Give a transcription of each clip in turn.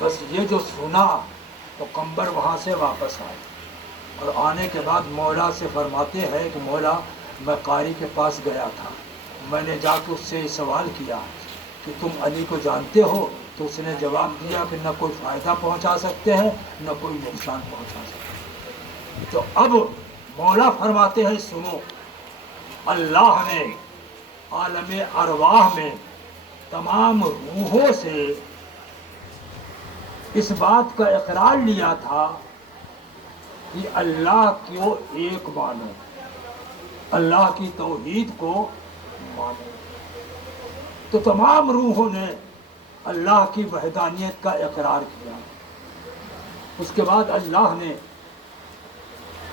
بس یہ جو سنا تو قمبر وہاں سے واپس آئے، اور آنے کے بعد مولا سے فرماتے ہیں کہ مولا میں قاری کے پاس گیا تھا، میں نے جا کے اس سے سوال کیا کہ تم علی کو جانتے ہو؟ تو اس نے جواب دیا کہ نہ کوئی فائدہ پہنچا سکتے ہیں نہ کوئی نقصان پہنچا سکتے ہیں۔ تو اب مولا فرماتے ہیں سنو، اللہ نے عالم ارواح میں تمام روحوں سے اس بات کا اقرار لیا تھا کہ اللہ کو ایک مانو، اللہ کی توحید کو مانو۔ تو تمام روحوں نے اللہ کی وحدانیت کا اقرار کیا۔ اس کے بعد اللہ نے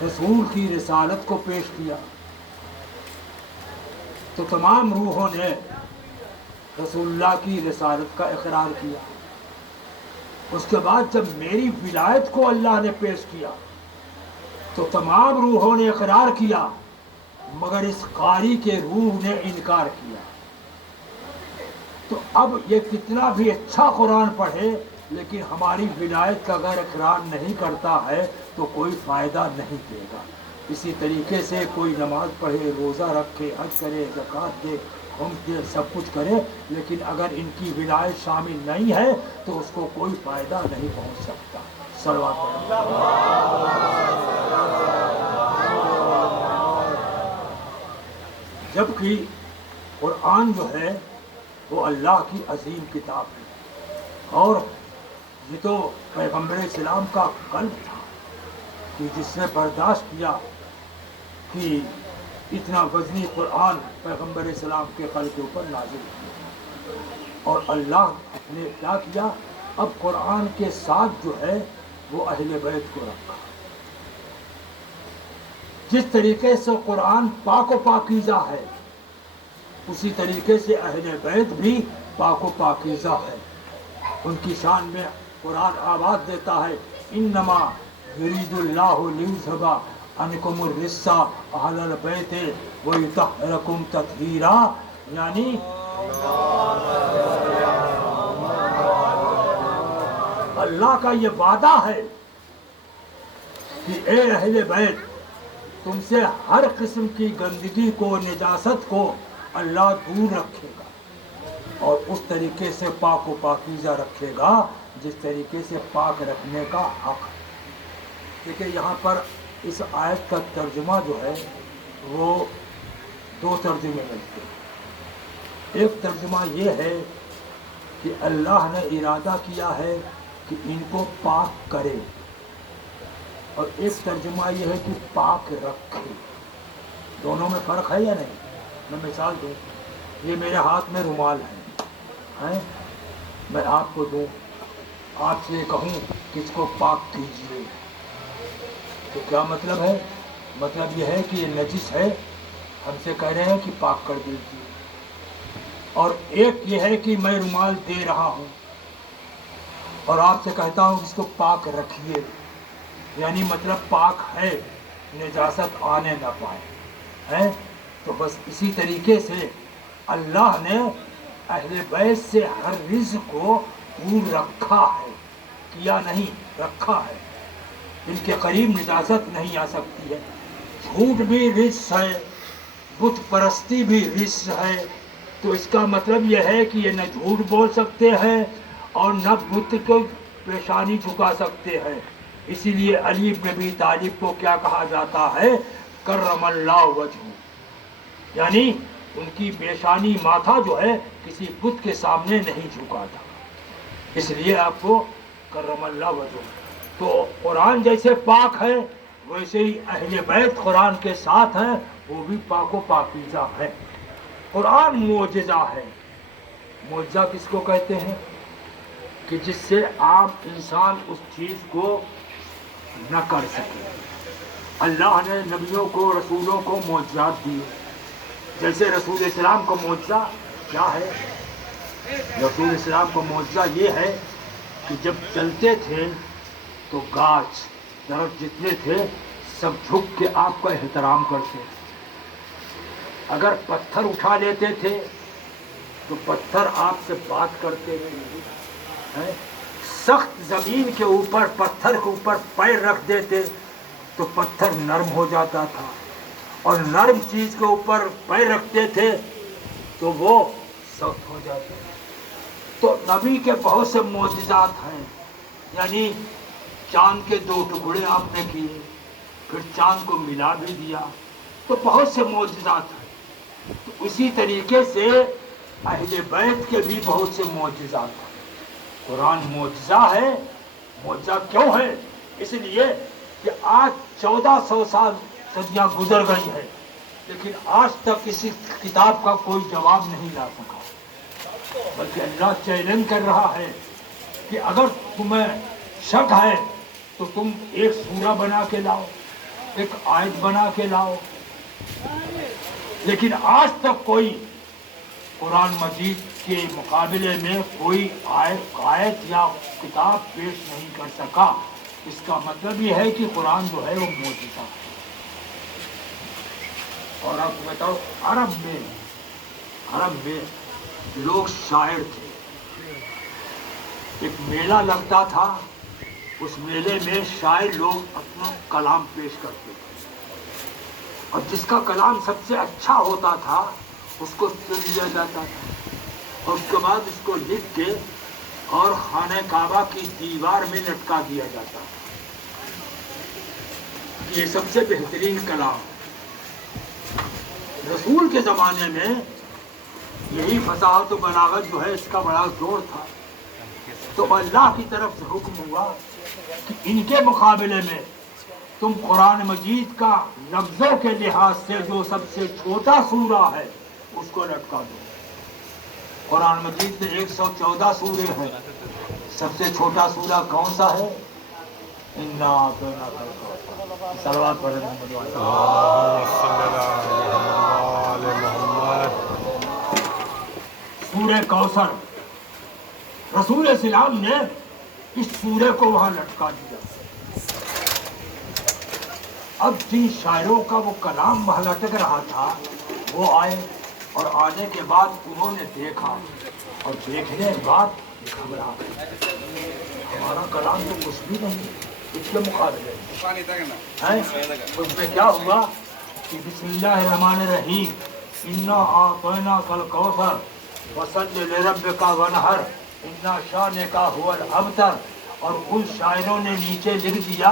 رسول کی رسالت کو پیش کیا، تو تمام روحوں نے رسول اللہ کی رسالت کا اقرار کیا۔ اس کے بعد جب میری ولایت کو اللہ نے پیش کیا تو تمام روحوں نے اقرار کیا، مگر اس قاری کے روح نے انکار کیا۔ تو اب یہ کتنا بھی اچھا قرآن پڑھے لیکن ہماری ولایت کا اگر اقرار نہیں کرتا ہے تو کوئی فائدہ نہیں دے گا۔ اسی طریقے سے کوئی نماز پڑھے، روزہ رکھے، حج کرے، زکوٰۃ دے، خمس دے، سب کچھ کرے، لیکن اگر ان کی ولایت شامل نہیں ہے تو اس کو کوئی فائدہ نہیں پہنچ سکتا۔ صلوات جبکہ قرآن جو ہے وہ اللہ کی عظیم کتاب ہے، اور یہ تو پیغمبر اسلام کا قلب تھا کہ جس نے برداشت کیا کہ اتنا وزنی قرآن پیغمبر اسلام کے قلب کے اوپر نازل کیا، اور اللہ نے کیا کیا، اب قرآن کے ساتھ جو ہے وہ اہل بیت کو رکھا۔ جس طریقے سے قرآن پاک و پاکیزہ ہے اسی طریقے سے اہل بیت بھی پاک و پاکیزہ ہے۔ ان کی شان میں قرآن آواز دیتا ہے، انما یرید اللہ لیذھب عنکم الرجس اہل البیت ویطہرکم تطہیرا، یعنی اللہ کا یہ وعدہ ہے کہ اے اہل بیت، تم سے ہر قسم کی گندگی کو، نجاست کو اللہ دور رکھے گا، اور اس طریقے سے پاک و پاکیزہ رکھے گا جس طریقے سے پاک رکھنے کا حق ہے۔ دیکھیں یہاں پر اس آیت کا ترجمہ جو ہے وہ دو ترجمے ملتے ہیں۔ ایک ترجمہ یہ ہے کہ اللہ نے ارادہ کیا ہے کہ ان کو پاک کرے، اور ایک ترجمہ یہ ہے کہ پاک رکھے۔ دونوں میں فرق ہے یا نہیں؟ میں مثال دوں، یہ میرے ہاتھ میں رومال ہے، میں آپ کو دوں، آپ سے کہوں کہ اس کو پاک کیجیے، تو کیا مطلب ہے؟ مطلب یہ ہے کہ یہ نجس ہے، ہم سے کہہ رہے ہیں کہ پاک کر دیجیے۔ اور ایک یہ ہے کہ میں رومال دے رہا ہوں اور آپ سے کہتا ہوں کہ اس کو پاک رکھیے، یعنی مطلب پاک ہے، نجاست آنے نہ پائے۔ تو بس اسی طریقے سے اللہ نے اہل بیت سے ہر رزق کو دور رکھا ہے، کیا نہیں، رکھا ہے۔ ان کے قریب نجاست نہیں آ سکتی ہے۔ جھوٹ بھی رزق ہے، بت پرستی بھی رزق ہے، تو اس کا مطلب یہ ہے کہ یہ نہ جھوٹ بول سکتے ہیں اور نہ بت کو پیشانی جھکا سکتے ہیں۔ اسی لیے علی بن ابی طالب کو کیا کہا جاتا ہے؟ کرم اللہ وجہہ، یعنی ان کی پیشانی، ماتھا جو ہے کسی بت کے سامنے نہیں جھکا تھا، اس لیے آپ کو کرم اللہ وجہہ۔ تو قرآن جیسے پاک ہے ویسے ہی اہل بیت قرآن کے ساتھ ہیں، وہ بھی پاک و پاکیزہ ہے۔ قرآن معجزہ ہے۔ معجزہ کس کو کہتے ہیں؟ کہ جس سے عام انسان اس چیز کو نہ کر سکے۔ اللہ نے نبیوں کو، رسولوں کو معجزات دیے، جیسے رسول اسلام کو معجزہ کیا ہے؟ رسول اسلام کو معجزہ یہ ہے کہ جب چلتے تھے تو گاچھ درخت جتنے تھے سب جھک کے آپ کا احترام کرتے تھے۔ اگر پتھر اٹھا لیتے تھے تو پتھر آپ سے بات کرتے ہوئے سخت زمین کے اوپر پتھر کے اوپر پیر رکھ دیتے تو پتھر نرم ہو جاتا تھا، اور نرم چیز کے اوپر پیر رکھتے تھے تو وہ سخت ہو جاتا تھا۔ تو نبی کے بہت سے معجزات ہیں، یعنی چاند کے 2 ٹکڑے آپ نے کیے، پھر چاند کو ملا بھی دیا، تو بہت سے معجزات ہیں۔ تو اسی طریقے سے اہل بیت کے بھی بہت سے معجزات ہیں۔ قرآن معجزہ ہے۔ معجزہ کیوں ہے؟ اس لیے کہ آج 1400 سال صدیاں گزر گئی ہے، لیکن آج تک کسی کتاب کا کوئی جواب نہیں لا سکا، بلکہ اللہ چیلنج کر رہا ہے کہ اگر تمہیں شک ہے تو تم ایک سورہ بنا کے لاؤ، ایک آیت بنا کے لاؤ۔ لیکن آج تک کوئی قرآن مجید کے مقابلے میں کوئی آیت یا کتاب پیش نہیں کر سکا۔ اس کا مطلب یہ ہے کہ قرآن جو ہے وہ معجزہ ہے۔ اور آپ کو بتاؤ، عرب میں لوگ شاعر تھے۔ ایک میلہ لگتا تھا، اس میلے میں شاعر لوگ اپنا کلام پیش کرتے تھے، اور جس کا کلام سب سے اچھا ہوتا تھا اس کو چن لیا جاتا تھا، اور اس کے بعد اس کو لکھ کے اور خانہ کعبہ کی دیوار میں لٹکا دیا جاتا تھا۔ یہ سب سے بہترین کلام۔ رسول کے زمانے میں یہی فصاحت و بلاغت جو ہے اس کا بڑا زور تھا، تو اللہ کی طرف سے حکم ہوا کہ ان کے مقابلے میں تم قرآن مجید کا لفظوں کے لحاظ سے جو سب سے چھوٹا سورہ ہے اس کو لٹکا دو۔ قرآن مجید میں 114 سورے ہیں، سب سے چھوٹا سورہ کون سا ہے؟ اِنَّا أَعْطَيْنَاكَ الْكَوْثَرَ۔ صلوات پڑھیں محمد والے۔ سورہ کوثر، رسول اسلام نے اس سورے کو وہاں لٹکا دیا۔ اب جن شاعروں کا وہ کلام وہاں لٹک رہا تھا وہ آئے، اور آنے کے بعد انہوں نے دیکھا، اور دیکھنے کے بعد گھبرا گئے، ہمارا کلام تو کچھ بھی نہیں اس کے مقابلے ہے۔ اس میں کیا ہوا کہ بسم اللہ الرحمن الرحیم، اِنَّا أَعْطَيْنَاكَ الْكَوْثَرَ فَصَلِّ لِرَبِّكَ وَانْحَرْ إِنَّ شَانِئَكَ هُوَ الْأَبْتَرُ۔ اور ان شاعروں نے نیچے لکھ دیا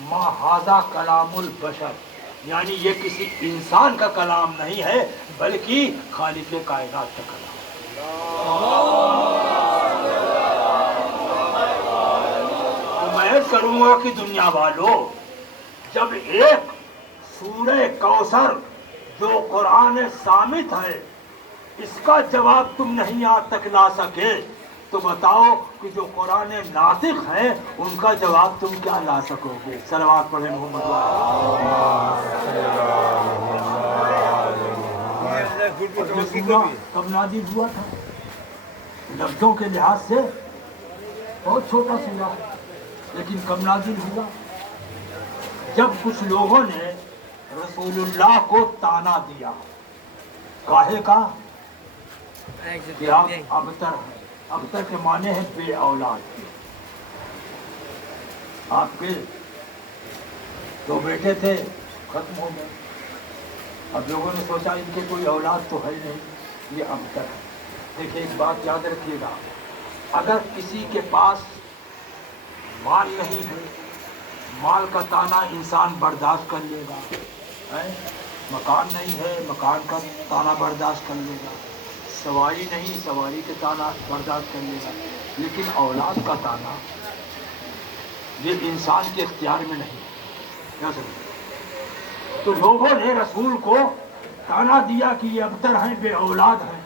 مَا هَٰذَا کلام البشر، یعنی یہ کسی انسان کا کلام نہیں ہے بلکہ خالق کائنات کا کلام۔ تو میں کروں گا کہ دنیا والوں، جب ایک سورہ کوثر جو قرآن صامت ہے اس کا جواب تم نہیں آج تک لا سکے، تو بتاؤ کہ جو قرآن ناطق ہے ان کا جواب تم کیا لا سکو گے؟ صلوات پڑھیں محمد کب نازل ہوا تھا؟ لفظوں کے لحاظ سے بہت چھوٹا سورہ ہے، لیکن کب نازل ہوا؟ جب کچھ لوگوں نے رسول اللہ کو تانا دیا، کاہے کا کہ آپ ابتر ہیں۔ ابتر کے معنی ہے بے اولاد۔ آپ کے 2 بیٹے تھے، ختم ہو گئے، اب لوگوں نے سوچا ان کے کوئی اولاد تو ہے نہیں، یہ ابتر ہے۔ دیکھیں ایک بات یاد رکھیے گا، اگر کسی کے پاس مال نہیں ہے، مال کا تانا انسان برداشت کر لے گا، مکان نہیں ہے، مکان کا تانا برداشت کر لے گا، سواری نہیں، سواری کے تانا برداشت کر لے گا، لیکن اولاد کا تانا یہ انسان کے اختیار میں نہیں۔ کیا سمجھے؟ تو لوگوں نے رسول کو تانا دیا کہ یہ ابتر ہیں، بے اولاد ہیں،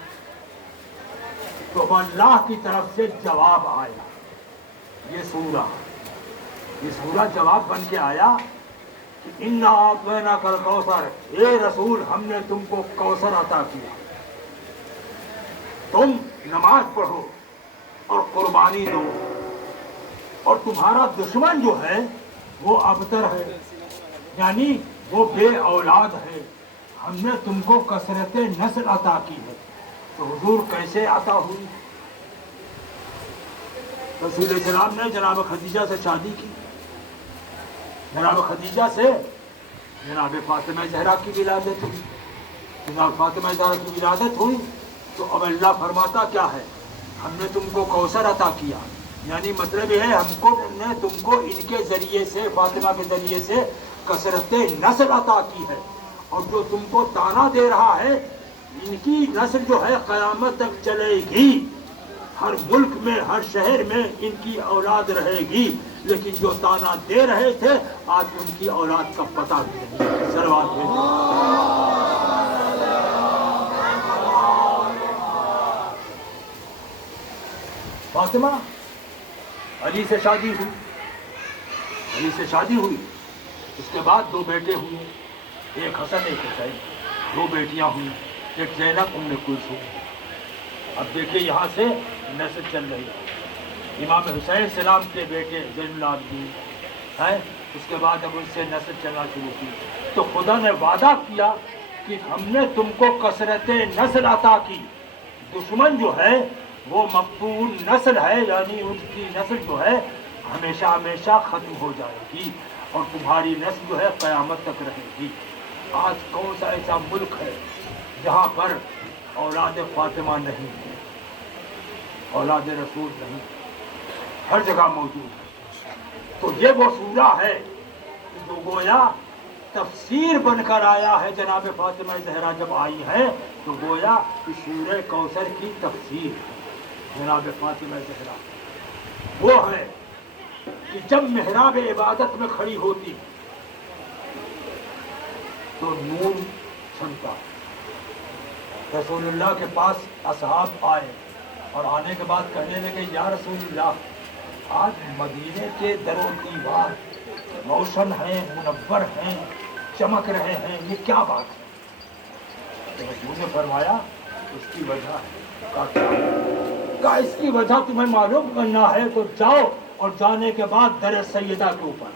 تو اللہ کی طرف سے جواب آیا، یہ سورہ جواب بن کے آیا کہ اِنَّا أَعْطَيْنَاكَ الْكَوْثَرَ، اے رسول ہم نے تم کو کوثر عطا کیا، تم نماز پڑھو اور قربانی دو، اور تمہارا دشمن جو ہے وہ ابتر ہے، یعنی وہ بے اولاد ہے، ہم نے تم کو کثرت نسل عطا کی ہے۔ تو حضور کیسے عطا ہوئی؟ رسول السلام نے جناب خدیجہ سے شادی کی، جناب خدیجہ سے جناب فاطمہ زہرا کی ولادت ہوئی، جناب فاطمہ زہرا کی ولادت ہوئی تو اب اللہ فرماتا کیا ہے، ہم نے تم کو کوثر عطا کیا، یعنی مطلب یہ ہے ہم نے تم کو ان کے ذریعے سے، فاطمہ کے ذریعے سے کثرت نسل عطا کی ہے، اور جو تم کو تانا دے رہا ہے ان کی نسل جو ہے قیامت تک چلے گی، ہر ملک میں ہر شہر میں ان کی اولاد رہے گی، لیکن جو تانا دے رہے تھے آج ان کی اولاد کا پتہ نہیں۔ صلوات بھیجو۔ فاطمہ علی سے شادی ہوئی، علی سے شادی ہوئی، اس کے بعد دو بیٹے ہوئے، ایک حسن ایک حسین، دو بیٹیاں ہوئیں، ایک زینب ام کلثوم۔ اب دیکھیں یہاں سے نسل چل رہی ہے، امام حسین سلام کے بیٹے زین العابدین ہیں، اس کے بعد اب ان سے نسل چلنا شروع کی، تو خدا نے وعدہ کیا کہ ہم نے تم کو کثرت نسل عطا کی، دشمن جو ہے وہ مقتول نسل ہے، یعنی ان کی نسل جو ہے ہمیشہ ہمیشہ ختم ہو جائے گی، اور تمہاری نسل جو ہے قیامت تک رہے گی۔ آج کون سا ایسا ملک ہے جہاں پر اولاد فاطمہ نہیں ہے، اولاد رسول نہیں، ہر جگہ موجود ہے۔ تو یہ وہ سورہ ہے کہ جو گویا تفسیر بن کر آیا ہے، جناب فاطمہ زہرا جب آئی ہے تو گویا کہ سورہ کوثر کی تفسیر ہے۔ جناب فاطمہ زہرا وہ ہے کہ جب محراب عبادت میں کھڑی ہوتی تو نور چھنتا، رسول اللہ کے پاس اصحاب آئے اور آنے کے بعد کہنے لگے یا رسول اللہ آج مدینے کے در و دیوار روشن ہیں، منور ہیں، چمک رہے ہیں، یہ کیا بات ہے؟ تو رسول نے فرمایا اس کی وجہ کہا اس کی وجہ تمہیں معلوم کرنا ہے تو جاؤ، اور جانے کے بعد در سیدہ کے اوپر،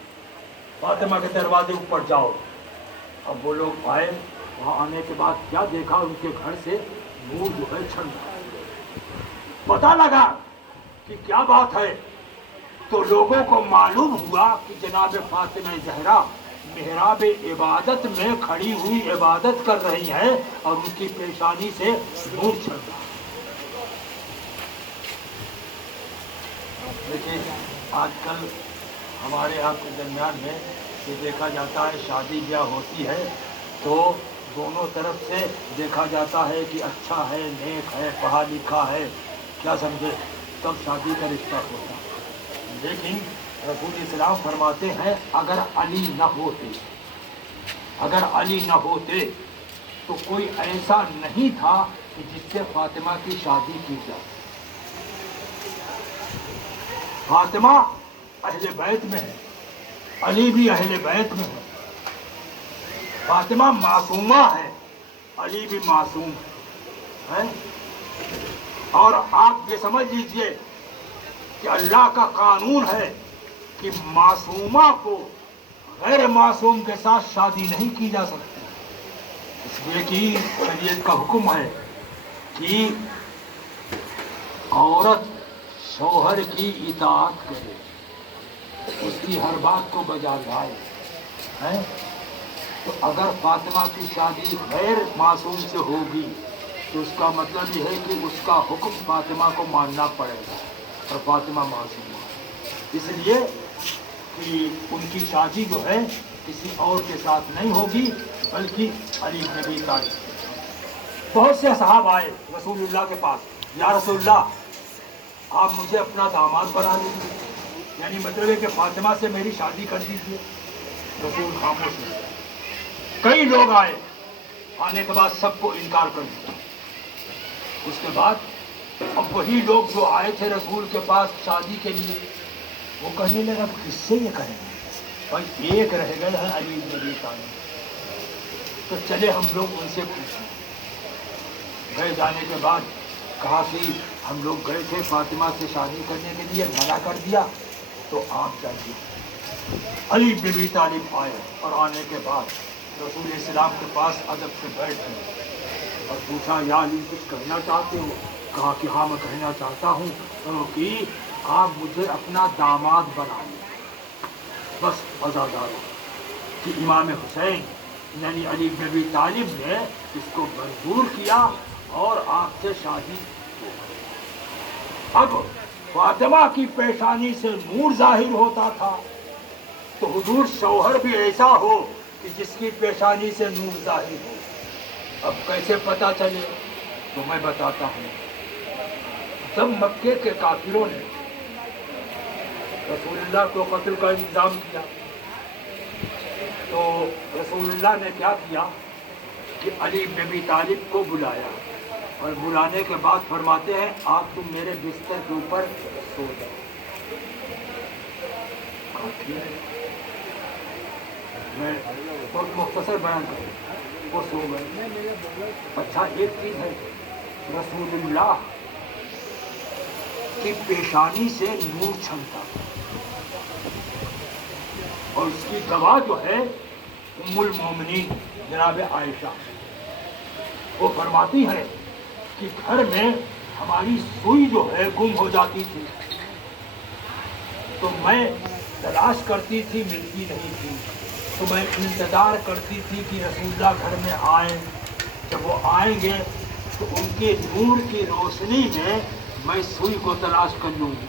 فاطمہ کے دروازے اوپر جاؤ۔ اب وہ لوگ آئے، وہاں آنے کے بعد کیا دیکھا، ان کے گھر سے نور جو ہے چھن رہا، پتہ لگا کہ کیا بات ہے، تو لوگوں کو معلوم ہوا کہ جناب فاطمہ زہرا محراب عبادت میں کھڑی ہوئی عبادت کر رہی ہیں اور ان کی پیشانی سے نور چھن رہا۔ دیکھیں آج کل ہمارے آپ کے درمیان میں یہ دیکھا جاتا ہے، شادی بیاہ ہوتی ہے تو دونوں طرف سے دیکھا جاتا ہے کہ اچھا ہے، نیک ہے، پڑھا لکھا ہے، کیا سمجھے، تب شادی کا رشتہ ہوتا ہے۔ لیکن رسول اسلام فرماتے ہیں اگر علی نہ ہوتے تو کوئی ایسا نہیں تھا کہ جس سے فاطمہ کی شادی کی جائے۔ فاطمہ اہل بیت میں ہے، علی بھی اہل بیت میں ہے، فاطمہ معصومہ ہے، علی بھی معصوم ہے، اور آپ یہ سمجھ لیجئے کہ اللہ کا قانون ہے کہ معصومہ کو غیر معصوم کے ساتھ شادی نہیں کی جا سکتی، اس لیے کہ شریعت کا حکم ہے کہ عورت شوہر کی اطاعت کرے، اس کی ہر بات کو بجا لائے، تو اگر فاطمہ کی شادی غیر معصوم سے ہوگی تو اس کا مطلب یہ ہے کہ اس کا حکم فاطمہ کو ماننا پڑے گا، اور فاطمہ معصوم ہے، اس لیے کہ ان کی شادی جو ہے کسی اور کے ساتھ نہیں ہوگی بلکہ علی بن ابی طالب۔ بہت سے صحابہ آئے رسول اللہ کے پاس، یا رسول اللہ آپ مجھے اپنا داماد بنا لیجیے، یعنی مطلب ہے کہ فاطمہ سے میری شادی کر دیجیے۔ رسول خاموش ہوئے، کئی لوگ آئے، آنے کے بعد سب کو انکار کر دیا۔ اس کے بعد اب وہی لوگ جو آئے تھے رسول کے پاس شادی کے لیے، وہ کہنے لگا کس سے یہ کریں گے، بھائی ایک رہ گئے ہیں علی بن ابی طالب، تو چلے ہم لوگ ان سے پوچھیں۔ گئے، جانے کے بعد کہا کہ ہم لوگ گئے تھے فاطمہ سے شادی کرنے کے لیے، منع کر دیا، تو آپ جائیے۔ علی بن ابی طالب آئے، اور آنے کے بعد رسول اسلام کے پاس ادب سے بیٹھ گئے اور پوچھا یا علی کچھ کہنا چاہتے ہو؟ کہا کہ ہاں میں کہنا چاہتا ہوں کہ آپ مجھے اپنا داماد بنا لیں۔ بس عزاداروں کہ امام حسین یعنی علی بن ابی طالب نے اس کو منظور کیا اور آپ سے شادی کی۔ اب فاطمہ کی پیشانی سے نور ظاہر ہوتا تھا، تو حضور شوہر بھی ایسا ہو کہ جس کی پیشانی سے نور ظاہر ہو۔ اب کیسے پتا چلے؟ تو میں بتاتا ہوں۔ جب مکے کے کافروں نے رسول اللہ کو قتل کا انتظام کیا تو رسول اللہ نے کیا کیا کہ علی بن ابی طالب کو بلایا، اور بلانے کے بعد فرماتے ہیں آپ تم میرے بستر کے اوپر سو جاؤ۔ میں بہت مختصر بیان کروں، وہ سو گئے۔ اچھا ایک چیز ہے، رسول اللہ کی پیشانی سے نور چھلتا اور اس کی گواہ جو ہے ام المومنین جناب عائشہ، وہ فرماتی ہے کہ گھر میں ہماری سوئی جو ہے گم ہو جاتی تھی، تو میں تلاش کرتی تھی، ملتی نہیں تھی، تو میں انتظار کرتی تھی کہ رسول اللہ گھر میں آئیں۔ جب وہ آئیں گے تو ان کے نور کی روشنی میں میں سوئی کو تلاش کر لوں گی۔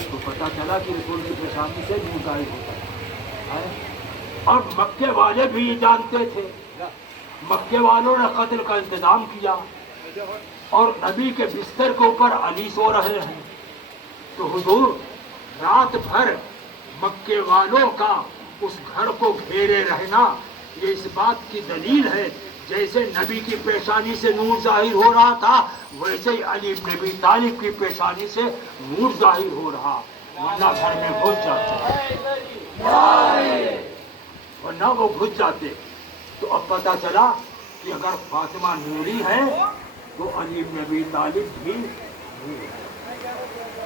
تو پتہ چلا کہ رسول کی پیشانی سے نور ظاہر ہوتا ہے۔ اور مکے والے بھی یہ جانتے تھے، مکے والوں نے قتل کا انتظام کیا اور نبی کے بستر کے اوپر علی سو رہے ہیں، تو حضور رات بھر مکے والوں کا اس گھر کو گھیرے رہنا یہ اس بات کی دلیل ہے جیسے نبی کی پیشانی سے نور ظاہر ہو رہا تھا ویسے ہی علی بن ابی طالب کی پیشانی سے نور ظاہر ہو رہا، ورنہ گھر میں گھس جاتے، ورنہ وہ گھس جاتے۔ تو اب پتہ چلا کہ اگر فاطمہ نوری ہے تو علی بن ابی طالب بھی نوری ہے۔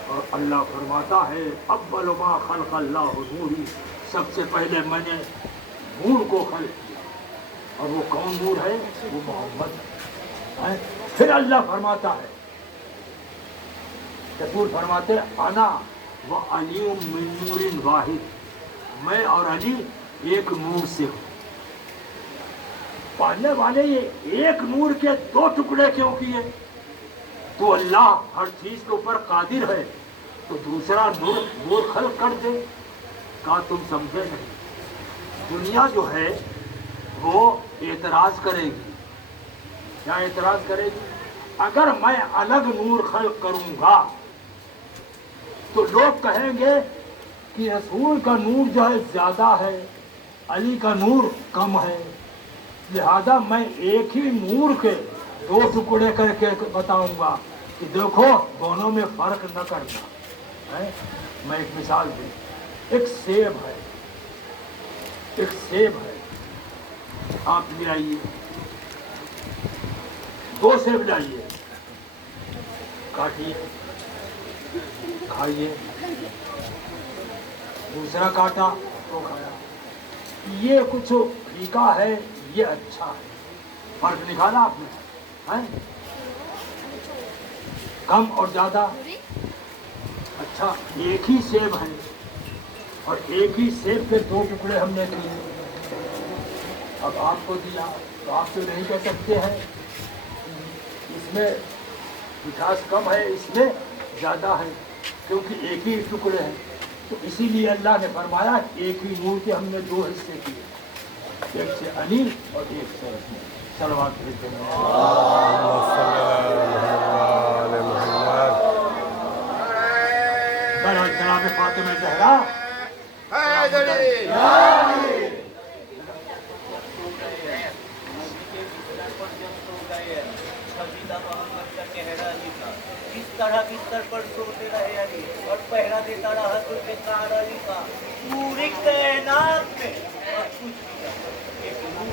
اور اللہ فرماتا ہے اول ما خلق اللہ نوری، سب سے پہلے میں نے نور کو خلق کیا، اور وہ کون نور ہے؟ وہ محمد ہے۔ پھر اللہ فرماتا ہے، رسول فرماتے انا و علی من نور واحد، میں اور علی ایک نور سے ہوں۔ پڑھنے والے یہ ایک نور کے دو ٹکڑے کیوں کیے؟ تو اللہ ہر چیز کے اوپر قادر ہے، تو دوسرا نور خلق کر دے۔ کہا تم سمجھے نہیں، دنیا جو ہے وہ اعتراض کرے گی۔ کیا اعتراض کرے گی؟ اگر میں الگ نور خلق کروں گا تو لوگ کہیں گے کہ رسول کا نور جو ہے زیادہ ہے، علی کا نور کم ہے، لہذا میں ایک ہی نور کے دو ٹکڑے کر کے بتاؤں گا کہ دیکھو دونوں میں فرق نہ کرنا ہے۔ میں ایک مثال دوں، ایک سیب ہے، ایک سیب ہے، آپ لے آئیے، دو سیب لائیے، کاٹیے، کھائیے، دوسرا کاٹا تو کھایا، یہ کچھ پھیکا ہے، یہ اچھا ہے، فرق نکالا آپ نے؟ کم اور زیادہ؟ اچھا ایک ہی سیب ہے اور ایک ہی سیب کے دو ٹکڑے ہم نے کیے، اب آپ کو دیا تو آپ تو نہیں کہہ سکتے ہیں اس میں مٹھاس کم ہے، اس میں زیادہ ہے، کیونکہ ایک ہی ٹکڑے ہیں۔ تو اسی لیے اللہ نے فرمایا ایک ہی نور کے ہم نے دو حصے کیے، ایک سے علی اور ایک سے رسول۔ صلوات بھیجتے ہیں۔ بہرحال جناب فاطمہ زہرا اس طرح بستر پر سوتے رہے علی اور پہرا دیتا رہا ذوالفقار علی کا پوری کائنات میں اور کچھ بھی ایک نور